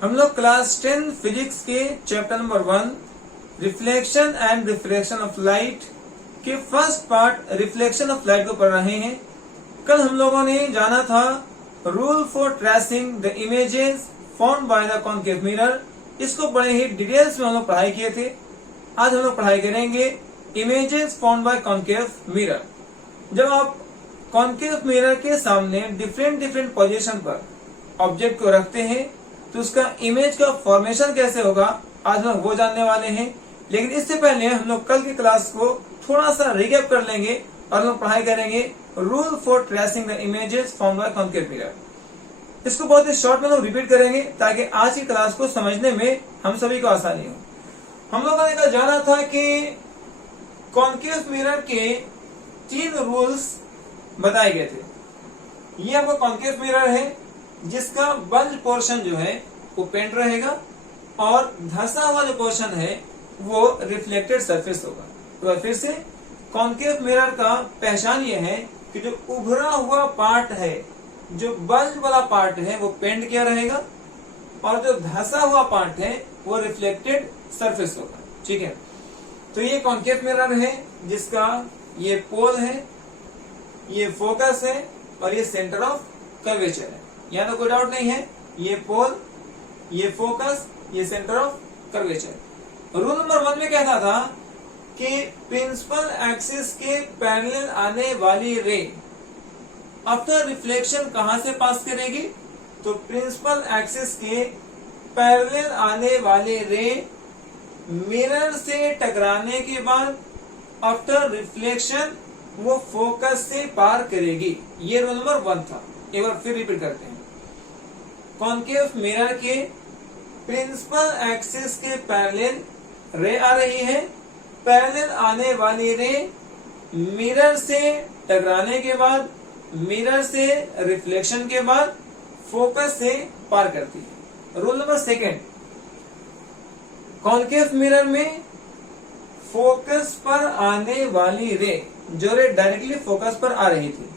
हम लोग class 10 physics के chapter number 1 reflection and refraction of light के first part reflection of light को पढ़ रहे हैं। कल हम लोगों ने जाना था rule for tracing the images found by the concave mirror. इसको बड़े ही डिटेल्स में हम लोग पढ़ाई किए थे। आज हम लोग पढ़ाई करेंगे images found by concave mirror. जब आप कॉन्केव मिरर के सामने डिफरेंट पोजीशन पर ऑब्जेक्ट को रखते हैं तो उसका इमेज का फॉर्मेशन कैसे होगा, आज हम लोग वो जानने वाले हैं। लेकिन इससे पहले हम लोग कल की क्लास को थोड़ा सा रिकैप कर लेंगे और हम लोग पढ़ाई करेंगे rule for tracing the images found by concave mirror. इसको बहुत ही शॉर्ट में लोग रिपीट करेंगे ताकि आज की क्लास को समझने में हम सभी को आसानी हो। हम लोगों ने कल जाना था कि कॉन्केव मिरर के 3 रूल्स बताए गए थे। ये आपका कॉन्केव मिरर है जिसका बंद पोर्शन जो है वो पेंट रहेगा और धंसा हुआ जो पोर्शन है वो रिफ्लेक्टेड सरफेस होगा। तो फिर से कॉन्केव मिरर का पहचान ये है कि जो उभरा हुआ पार्ट है, जो बल्ज वाला पार्ट है वो पेंट किया रहेगा और जो धंसा हुआ पार्ट है वो रिफ्लेक्टेड सरफेस होगा। ठीक है, तो ये कॉन्केव मिरर है जिसका ये पोल है, ये फोकस है और ये सेंटर ऑफ कर्वेचर है। यहाँ तो कोई डाउट नहीं है, ये पोल, ये फोकस, ये centre of curvature. Rule number 1 में कहता था कि प्रिंसिपल एक्सिस के पैरेलल आने वाली रे आफ्टर रिफ्लेक्शन कहां से पास करेगी, तो प्रिंसिपल एक्सिस के पैरेलल आने वाली रे मिरर से टकराने के बाद आफ्टर रिफ्लेक्शन वो फोकस से पार करेगी। ये रूल नंबर 1 था। एक बार फिर रिपीट करते हैं। कॉन्केव मिरर के प्रिंसिपल एक्सिस के पैरेलल रे आ रही है, पैरेलल आने वाली रे मिरर से टकराने के बाद, मिरर से रिफ्लेक्शन के बाद फोकस से पार करती है। रूल नंबर 2, कॉन्केव मिरर में फोकस पर आने वाली रे, जो रे डायरेक्टली फोकस पर आ रही थी,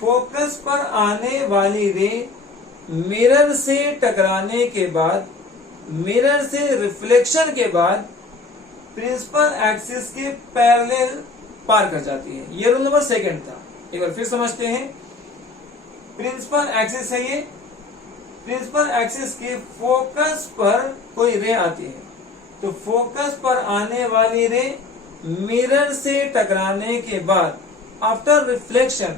फोकस पर आने वाली रे मिरर से टकराने के बाद, मिरर से रिफ्लेक्शन के बाद प्रिंसिपल एक्सिस के पैरेलल पार कर जाती है। ये रूल नंबर 2 था। एक बार फिर समझते हैं। प्रिंसिपल एक्सिस है ये, प्रिंसिपल एक्सिस के फोकस पर कोई रे आती है तो फोकस पर आने वाली रे मिरर से टकराने के बाद आफ्टर रिफ्लेक्शन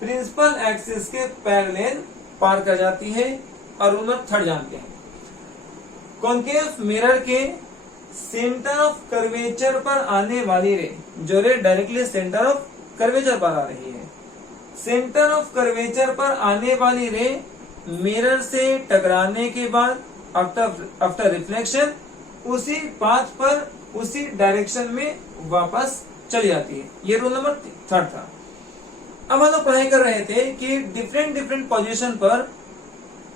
प्रिंसिपल एक्सिस के पैरेलल पार कर जाती है। और रूल नंबर 3 जानते हैं। कॉन्केव मिरर के सेंटर ऑफ कर्वेचर पर आने वाली रे, जो रे डायरेक्टली सेंटर ऑफ कर्वेचर पर आ रही है, सेंटर ऑफ कर्वेचर पर आने वाली रे मिरर से टकराने के बाद आफ्टर रिफ्लेक्शन उसी पाथ पर, उसी डायरेक्शन में वापस चली जाती है। ये रूल नंबर 3 था। अब हम लोग पढ़ाई कर रहे थे कि डिफरेंट पोजीशन पर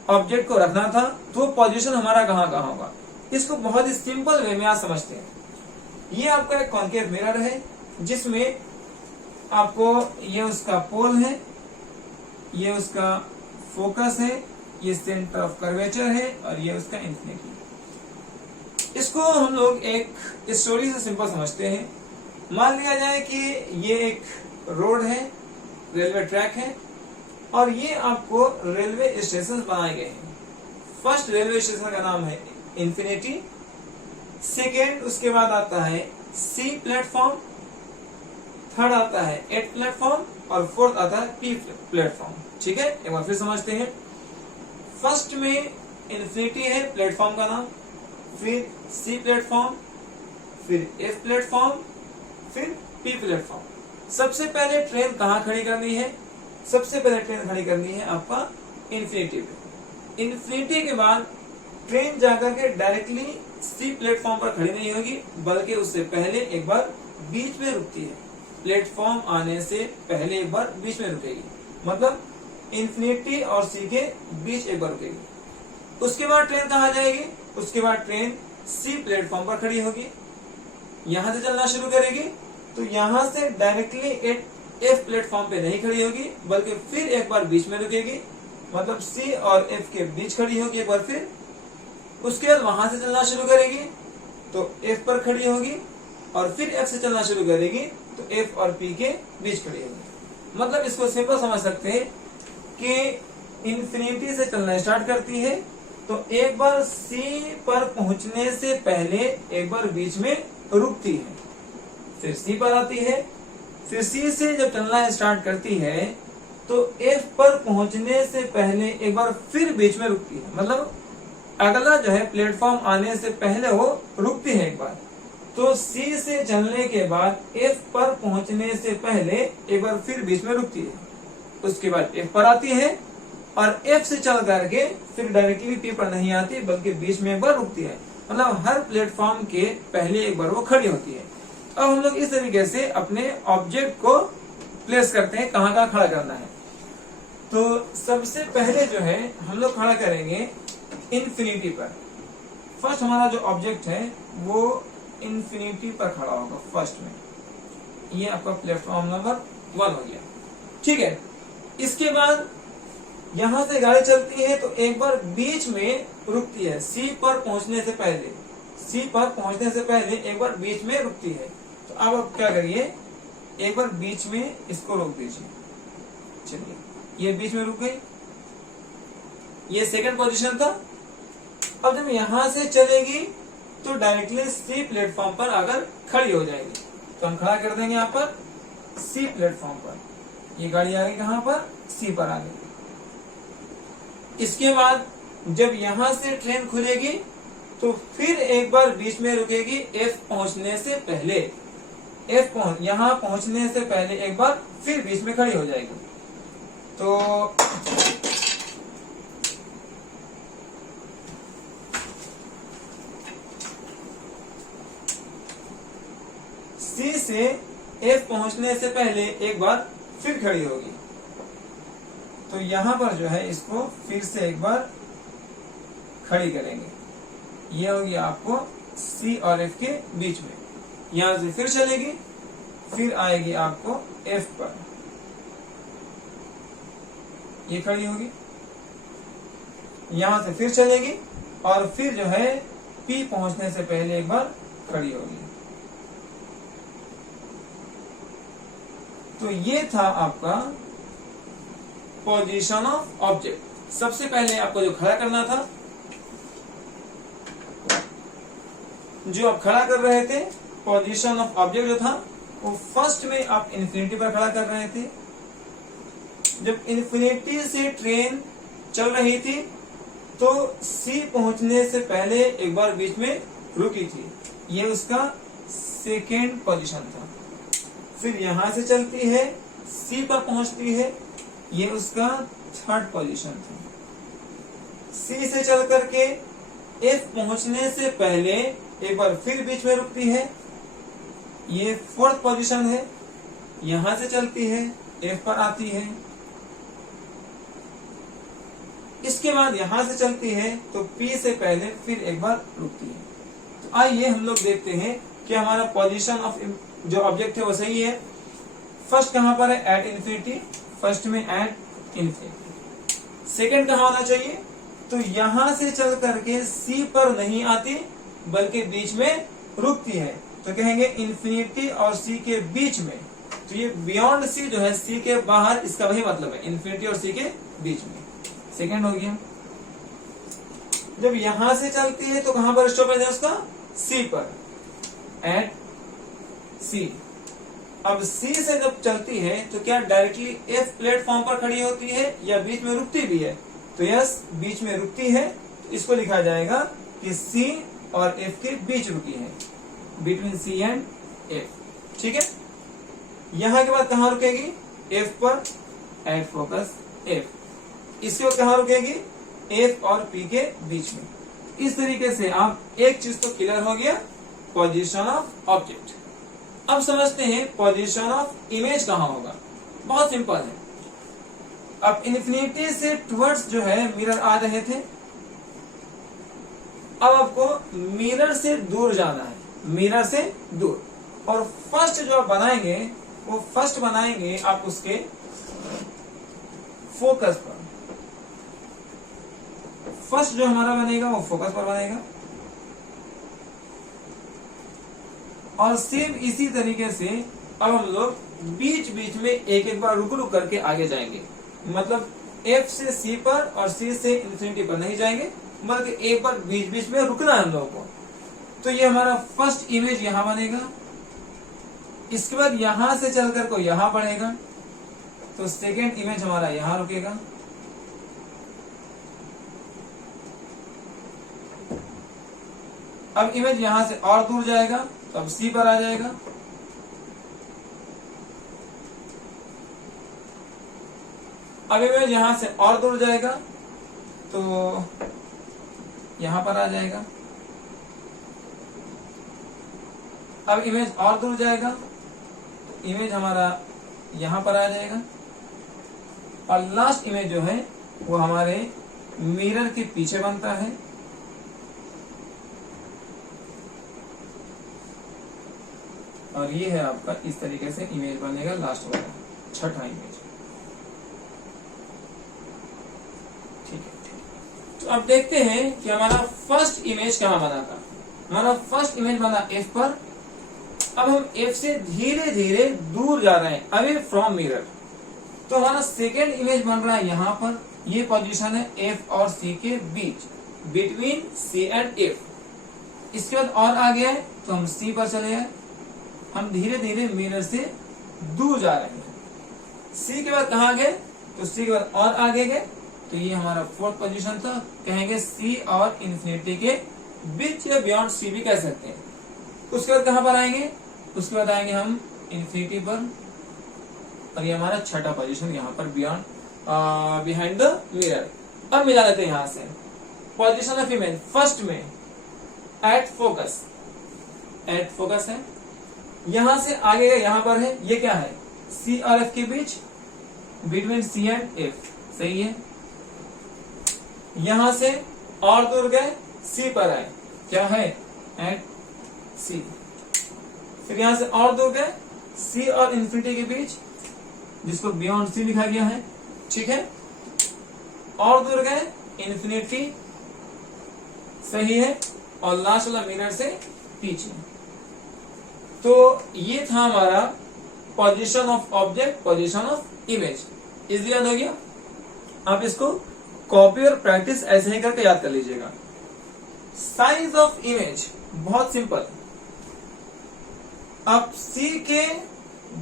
ऑब्जेक्ट को रखना था, तो पोजीशन हमारा कहाँ कहाँ होगा। इसको बहुत ही सिंपल वे में आज समझते हैं। ये आपका एक कॉन्केव मिरर है जिसमें आपको ये उसका पोल है, ये उसका फोकस है, ये सेंटर ऑफ कर्वेचर है और ये उसका इंफिनिटी। इसको हम लोग एक स्टोरी से सिंपल समझते हैं। मान लिया जाए कि ये एक रोड है, रेलवे ट्रैक है और ये आपको रेलवे स्टेशन बनाए गए हैं। फर्स्ट रेलवे स्टेशन का नाम है इंफिनिटी, सेकेंड उसके बाद आता है सी प्लेटफॉर्म, थर्ड आता है 8 प्लेटफॉर्म और फोर्थ आता है पी प्लेटफॉर्म। ठीक है, एक बार फिर समझते हैं। फर्स्ट में इंफिनिटी है प्लेटफॉर्म का नाम, फिर सी प्लेटफॉर्म, फिर एफ प्लेटफॉर्म, फिर पी प्लेटफॉर्म। सबसे पहले ट्रेन कहाँ खड़ी करनी है, सबसे पहले ट्रेन खड़ी करनी है आपका इंफिनिटी पे। इंफिनिटी के बाद ट्रेन जाकर के डायरेक्टली सी प्लेटफॉर्म पर खड़ी नहीं होगी, बल्कि उससे पहले एक बार बीच में रुकती है। प्लेटफॉर्म आने से पहले एक बार बीच में रुकेगी, मतलब इंफिनिटी और सी के बीच एक बार रुकेगी। उसके बाद ट्रेन कहाँ जाएगी, उसके बाद ट्रेन सी प्लेटफॉर्म पर खड़ी होगी, यहां से चलना शुरू करेगी तो यहां से डायरेक्टली एफ प्लेटफॉर्म पे नहीं खड़ी होगी, बल्कि फिर एक बार बीच में रुकेगी, मतलब सी और एफ के बीच खड़ी होगी एक बार फिर, उसके बाद वहां से चलना शुरू करेगी तो F पर खड़ी होगी, और फिर F से चलना शुरू करेगी तो F और P के बीच खड़ी होगी। मतलब इसको सिंपल समझ सकते हैं कि इंफिनिटी से चलना स्टार्ट करती है तो एक बार C पर पहुंचने से पहले एक बार बीच में रुकती है, फिर C पर आती है, फिर C से जब चलना स्टार्ट करती है तो F पर पहुंचने से पहले एक बार फिर बीच में रुकती है। मतलब अगला जो है प्लेटफॉर्म आने से पहले वो रुकती है एक बार। तो C से चलने के बाद F पर पहुंचने से पहले एक बार फिर बीच में रुकती है, उसके बाद F पर आती है, और F से चल करके फिर डायरेक्टली P पर नहीं आती बल्कि बीच में एक बार रुकती है। मतलब हर प्लेटफॉर्म के पहले एक बार वो खड़ी होती है। अब हम लोग इस तरीके से अपने ऑब्जेक्ट को प्लेस करते हैं, कहाँ कहाँ खड़ा करना है। तो सबसे पहले जो है हम लोग खड़ा करेंगे इन्फिनिटी पर। फर्स्ट हमारा जो ऑब्जेक्ट है वो इन्फिनिटी पर खड़ा होगा फर्स्ट में। ये आपका प्लेटफॉर्म नंबर 1 हो गया, ठीक है। इसके बाद यहां से गाड़ी चलती है तो एक बार बीच में रुकती है, C पर पहुंचने से पहले, C पर पहुंचने से पहले एक बार बीच में रुकती है। तो अब आप क्या करिए, एक बार बीच में इसको रोक दीजिए। चलिए ये बीच में रुक गई, ये सेकंड पोजीशन था। अब जब यहां से चलेगी तो डायरेक्टली C प्लेटफॉर्म पर आकर खड़ी हो जाएगी। तो हम खड़ा कर देंगे यहाँ पर C प्लेटफॉर्म पर। ये गाड़ी आ गई कहां पर, C पर आ गई। इसके बाद जब यहां से ट्रेन खुलेगी तो फिर एक बार बीच में रुकेगी F पहुंचने से पहले। यहां पहुंचने से पहले एक बार फिर बीच में खड़ी हो जाएगी। तो C से F पहुंचने से पहले एक बार फिर खड़ी होगी। तो यहां पर जो है इसको फिर से एक बार खड़ी करेंगे। ये होगी आपको C और F के बीच में। यहां से फिर चलेगी, फिर आएगी आपको F पर, ये खड़ी होगी। यहां से फिर चलेगी और फिर जो है P पहुंचने से पहले एक बार खड़ी होगी। तो ये था आपका पोजीशन ऑफ ऑब्जेक्ट। सबसे पहले आपको जो खड़ा करना था, जो आप खड़ा कर रहे थे पोजीशन ऑफ ऑब्जेक्ट जो था वो फर्स्ट में आप इन्फिनिटी पर खड़ा कर रहे थे। जब इन्फिनिटी से ट्रेन चल रही थी तो C पहुंचने से पहले एक बार बीच में रुकी थी, ये उसका सेकेंड पोजीशन था। फिर यहां से चलती है, C पर पहुंचती है, ये उसका थर्ड पोजीशन था। C से चल करके F पहुंचने से पहले एक बार फिर बीच में रुकती है, ये फोर्थ पोजीशन है। यहां से चलती है, F पर आती है। इसके बाद यहां से चलती है तो P से पहले फिर एक बार रुकती है। तो आइए हम लोग देखते हैं कि हमारा पोजीशन ऑफ जो ऑब्जेक्ट है वो सही है। फर्स्ट कहां पर है, एट इन्फिनिटी, फर्स्ट में एट इन्फिनिटी। सेकंड कहां होना चाहिए, तो यहां से चल करके C पर नहीं आती बल्कि बीच में रुकती है, तो कहेंगे इन्फिनिटी और C के बीच में। तो ये बियॉन्ड C जो है C के बाहर, इसका वही मतलब है, इन्फिनिटी और C के बीच में। सेकंड हो गया। जब यहां से चलती है तो कहां पर स्टॉप है उसका, C पर, एट C। अब C से जब चलती है तो क्या डायरेक्टली F प्लेटफॉर्म पर खड़ी होती है या बीच में रुकती भी है, तो यस बीच में रुकती है। तो इसको लिखा जाएगा कि C और F के बीच रुकी है, बिटवीन C एंड F, ठीक है। यहां के बाद कहां रुकेगी, F पर, एट फोकस F। इसके बाद कहां रुकेगी, F और P के बीच में। इस तरीके से आप एक चीज तो क्लियर हो गया, पोजीशन ऑफ ऑब्जेक्ट। अब समझते हैं पोजीशन ऑफ इमेज कहां होगा। बहुत सिंपल है। अब इन्फिनिटी से टुवर्ड्स जो है मिरर आ रहे थे, अब आपको मिरर से दूर जाना है, मिरर से दूर। और फर्स्ट जो आप बनाएंगे वो फर्स्ट बनाएंगे आप उसके फोकस पर। फर्स्ट जो हमारा बनेगा वो फोकस पर बनेगा, और सेम इसी तरीके से अब हम लोग बीच बीच में एक एक बार रुक रुक करके आगे जाएंगे। मतलब F से C पर और C से इन्फिनिटी पर नहीं जाएंगे, मतलब एक बार बीच बीच में रुकना है हम लोगों को। तो ये हमारा फर्स्ट इमेज यहां बनेगा, इसके बाद यहां से चलकर को यहां बढ़ेगा, तो सेकेंड इमेज हमारा यहां रुकेगा, अब इमेज यहां से और दूर जाएगा तो अब C पर आ जाएगा, अब इमेज यहां से और दूर जाएगा तो यहां पर आ जाएगा, अब इमेज और दूर जाएगा तो इमेज हमारा यहां पर आ जाएगा, और लास्ट इमेज जो है वो हमारे मिरर के पीछे बनता है। और ये है आपका इस तरीके से इमेज बनेगा लास्ट वाला, छठा इमेज। ठीक है, तो अब देखते हैं कि हमारा फर्स्ट इमेज कहां बना था। हमारा फर्स्ट इमेज बना F पर। अब हम F से धीरे धीरे दूर जा रहे हैं, अवे फ्रॉम मिरर। तो हमारा सेकेंड इमेज बन रहा है यहां पर, ये पोजीशन है F और C के बीच, बिटवीन C एंड F। इसके बाद और आगे है तो हम C पर चले गए, हम धीरे धीरे मिरर से दूर जा रहे हैं। C के बाद कहां गए, तो C के बाद और आगे गए, तो ये हमारा फोर्थ पोजीशन था, कहेंगे C और इन्फिनिटी के बीच या बियॉन्ड C भी कह सकते हैं। उसके बाद कहां पर आएंगे, उसके बाद आएंगे हम इन्फिनिटी पर, और ये हमारा छठा पोजीशन यहाँ पर बियॉन्ड बिहाइंड द मिरर। अब मिला लेते हैं यहां से पोजीशन ऑफ इमेज फर्स्ट में एट फोकस, एट फोकस है, यहां से आगे यहां पर है, ये क्या है C और F के बीच, बिटवीन C एंड F, सही है। यहां से और दूर गए C पर आए, क्या है एट C, फिर यहां से और दूर गए C और इन्फिनिटी के बीच, जिसको बियॉन्ड C लिखा गया है, ठीक है। और दूर गए इन्फिनिटी, सही है, और लास्ट वाला मिरर से पीछे। तो ये था हमारा position of object, position of image. Easily याद हो गया। आप इसको कॉपी और प्रैक्टिस ऐसे ही करके याद कर लीजिएगा। साइज ऑफ इमेज बहुत सिंपल। अब C के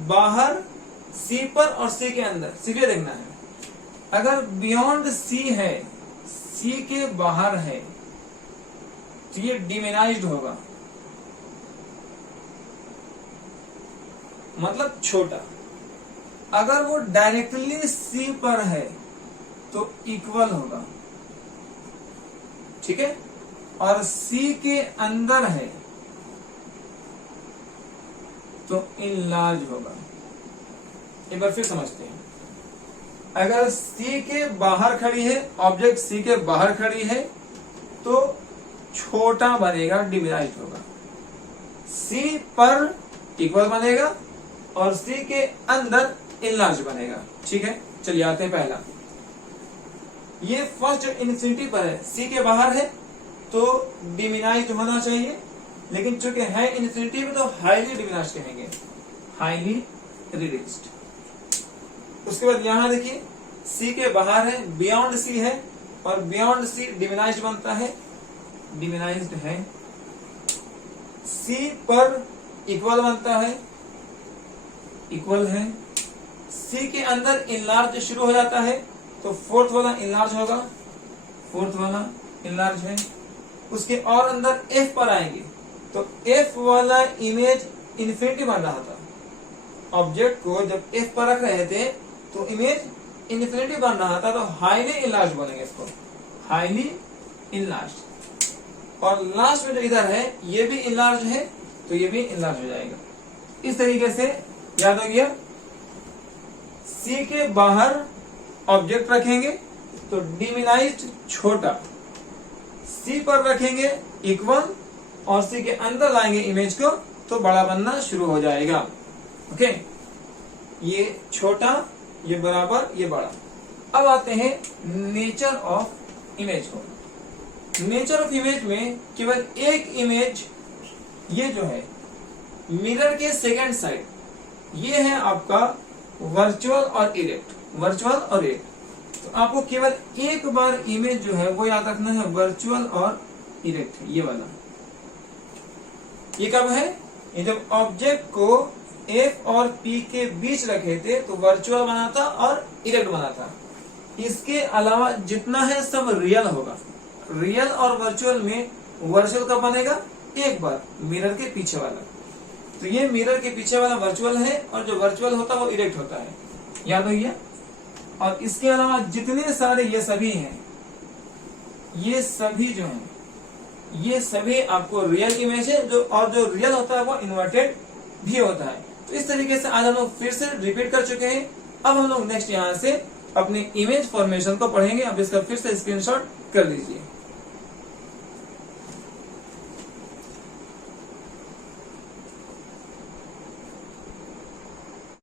बाहर, C पर और C के अंदर सीधे देखना है। अगर बियॉन्ड C है, C के बाहर है, तो ये डिमिनाइज्ड होगा, मतलब छोटा। अगर वो डायरेक्टली C पर है तो इक्वल होगा, ठीक है। और C के अंदर है तो इनलार्ज होगा। एक बार फिर समझते हैं। अगर C के बाहर खड़ी है, ऑब्जेक्ट C के बाहर खड़ी है, तो छोटा बनेगा, डिमिनाइज्ड होगा। C पर इक्वल बनेगा और C के अंदर इनलार्ज बनेगा, ठीक है। चलिए आते हैं पहला। ये फर्स्ट इन्फिनिटी पर है, C के बाहर है तो डिमिनाइज्ड होना चाहिए, लेकिन चूंकि है इन्फिनिटी में तो हाईली डिमिनाइज्ड कहेंगे, हाईली रिड्यूस्ड। उसके बाद यहां देखिए C के बाहर है, बियॉन्ड C है, और बियॉन्ड C डिमिनाइज्ड बनता है, डिमिनाइज्ड है। C पर इक्वल बनता है, इक्वल है। C के अंदर इनलार्ज शुरू हो जाता है तो फोर्थ वाला इनलार्ज होगा, फोर्थ वाला इनलार्ज है। उसके और अंदर F पर आएंगे तो F वाला इमेज इन्फिनिटी बन रहा था। ऑब्जेक्ट को जब F पर रख रहे थे तो इमेज इन्फिनिटी बन रहा था, तो हाईली इनलार्ज बनेंगे, इसको हाईली इनलार्ज। और लास्ट में जो इधर है ये भी इनलार्ज है तो ये भी इनलार्ज हो जाएगा। इस तरीके से याद हो गया। C के बाहर ऑब्जेक्ट रखेंगे तो डिमिनाइज्ड छोटा, C पर रखेंगे इक्वल, और C के अंदर लाएंगे इमेज को तो बड़ा बनना शुरू हो जाएगा। ओके, ये छोटा, ये बराबर, ये बड़ा। अब आते हैं नेचर ऑफ इमेज को। नेचर ऑफ इमेज में केवल एक इमेज, ये जो है मिरर के सेकंड साइड, ये है आपका वर्चुअल और इरेक्ट, वर्चुअल और इरेक्ट। तो आपको केवल एक बार इमेज जो है वो याद रखना है, वर्चुअल और इरेक्ट है ये वाला। ये कब है? ये जब ऑब्जेक्ट को F और P के बीच रखे थे तो वर्चुअल बना था और इरेक्ट बना था। इसके अलावा जितना है सब रियल होगा। रियल और वर्चुअल में वर्चुअल कब बनेगा? एक बार, मिरर के पीछे वाला। तो ये मिरर के पीछे वाला वर्चुअल है और जो वर्चुअल होता है वो इरेक्ट होता है, याद हो गया। और इसके अलावा जितने सारे ये सभी हैं, ये सभी जो हैं, ये सभी आपको रियल इमेज है, जो और जो रियल होता है वो इन्वर्टेड भी होता है। तो इस तरीके से आज हम लोग फिर से रिपीट कर चुके हैं। अब हम लोग नेक्स्ट यहाँ से अपने इमेज फॉर्मेशन को पढ़ेंगे। अब इसका फिर से स्क्रीनशॉट कर लीजिए।